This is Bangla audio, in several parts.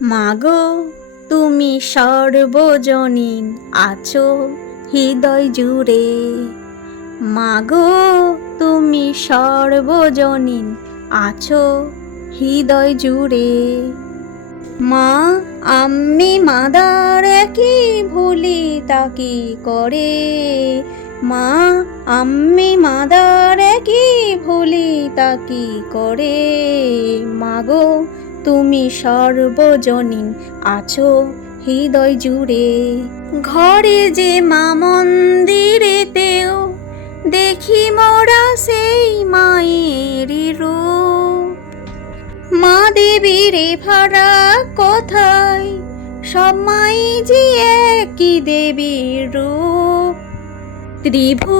মাগো, তুমি সর্বজনীন আছো হৃদয় জুড়ে। মাগো, তুমি সর্বজনীন আছো হৃদয় জুড়ে। মা আমি মাদার কি ভুলি তা কি করে? মা আমি মাদার কি ভুলি তা কি করে? মাগো তুমি সর্বজনীন আছো হৃদয় জুড়ে। ঘরে যে মা মন্দিরেতেও দেখি মোরা সেই মায়ের রূপ। মা দেবীর ভাড়া কোথায় সব মাই যে একই দেবীর রূপ। ত্রিভু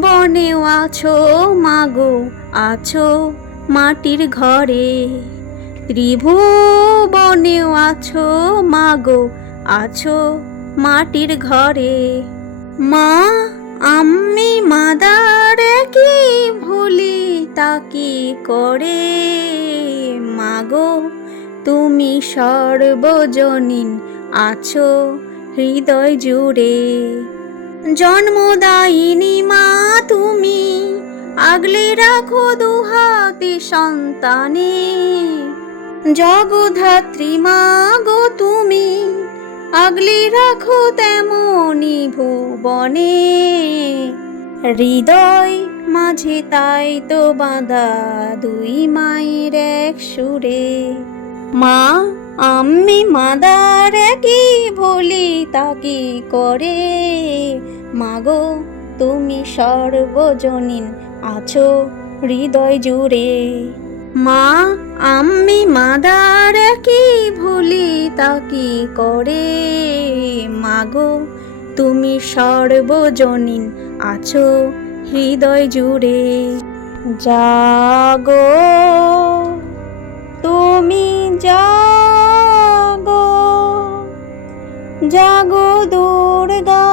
বনেও আছো, মাগো আছো মাটির ঘরে। ত্রিভু বনেও আছো মাগো, আছো মাটির ঘরে। মা আমি মাদার কি ভুলি তা কি করে? মাগো, তুমি সর্বজনীন আছো হৃদয় জুড়ে। জন্মদায়িনী মা, তুমি আগলে রাখো দুহাতে সন্তানে। জগধাত্রী মা গো তুমি। আগলি রাখো তেমনি ভুবনে। হৃদয় মাঝে তাই তো বাঁধা দুই মায়ের এক সুরে। মা আমি মাদার কি বলি তা কি করে। মাগো, তুমি সর্বজনীন আছো হৃদয় জুড়ে। মা আমি মাদার কি ভুলি তা কি করে? মাগো, তুমি সর্বজনীন আছো হৃদয় জুড়ে। জাগো, তুমি জাগো। জাগো দুর্গা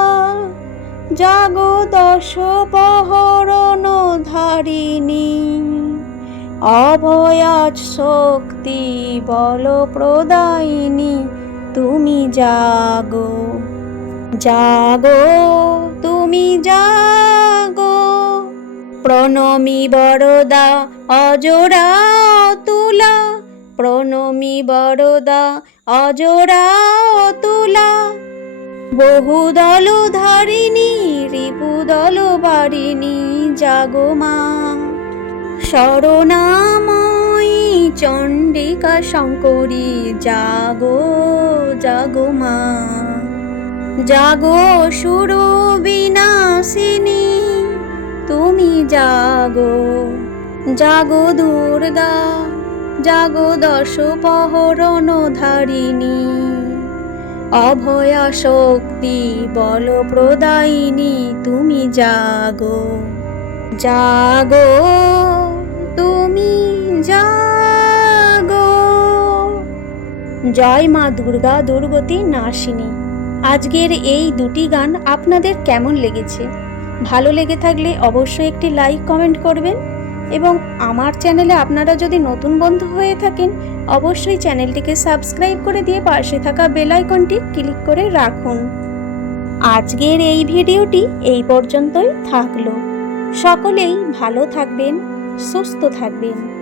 জাগো দশ অভয়াজ শক্তি বল প্রদায়িনী, তুমি জাগো। জাগো, তুমি জাগো। প্রণমী বরদা অজোড়া তুলা, প্রণমী বরদা অজোড়া তুলা। বহুদল ধারিণী রিপুদল বারিণী, জাগো মা। শরণাময়ী চণ্ডিকা শঙ্করী, জাগো জাগো মা। জাগো সুর বিনাশিনী, তুমি জাগো। জাগো দুর্গা, জাগো দশ পহরণ ধারিণী অভয়া শক্তি বল প্রদায়িনী তুমি জাগো। জাগো তুমি জাগো। জয় মা দুর্গা দুর্গতি নাশিনী আজকের এই দুটি গান আপনাদের কেমন লেগেছে? ভালো লেগে থাকলে অবশ্যই একটি লাইক, কমেন্ট করবেন। এবং আমার চ্যানেলে আপনারা যদি নতুন বন্ধু হয়ে থাকেন, অবশ্যই চ্যানেলটিকে সাবস্ক্রাইব করে দিয়ে পাশে থাকা বেল আইকনটি ক্লিক করে রাখুন। আজকের এই ভিডিওটি এই পর্যন্তই থাকল। সকলেই ভালো থাকবেন। সুস্থ থাকবেন।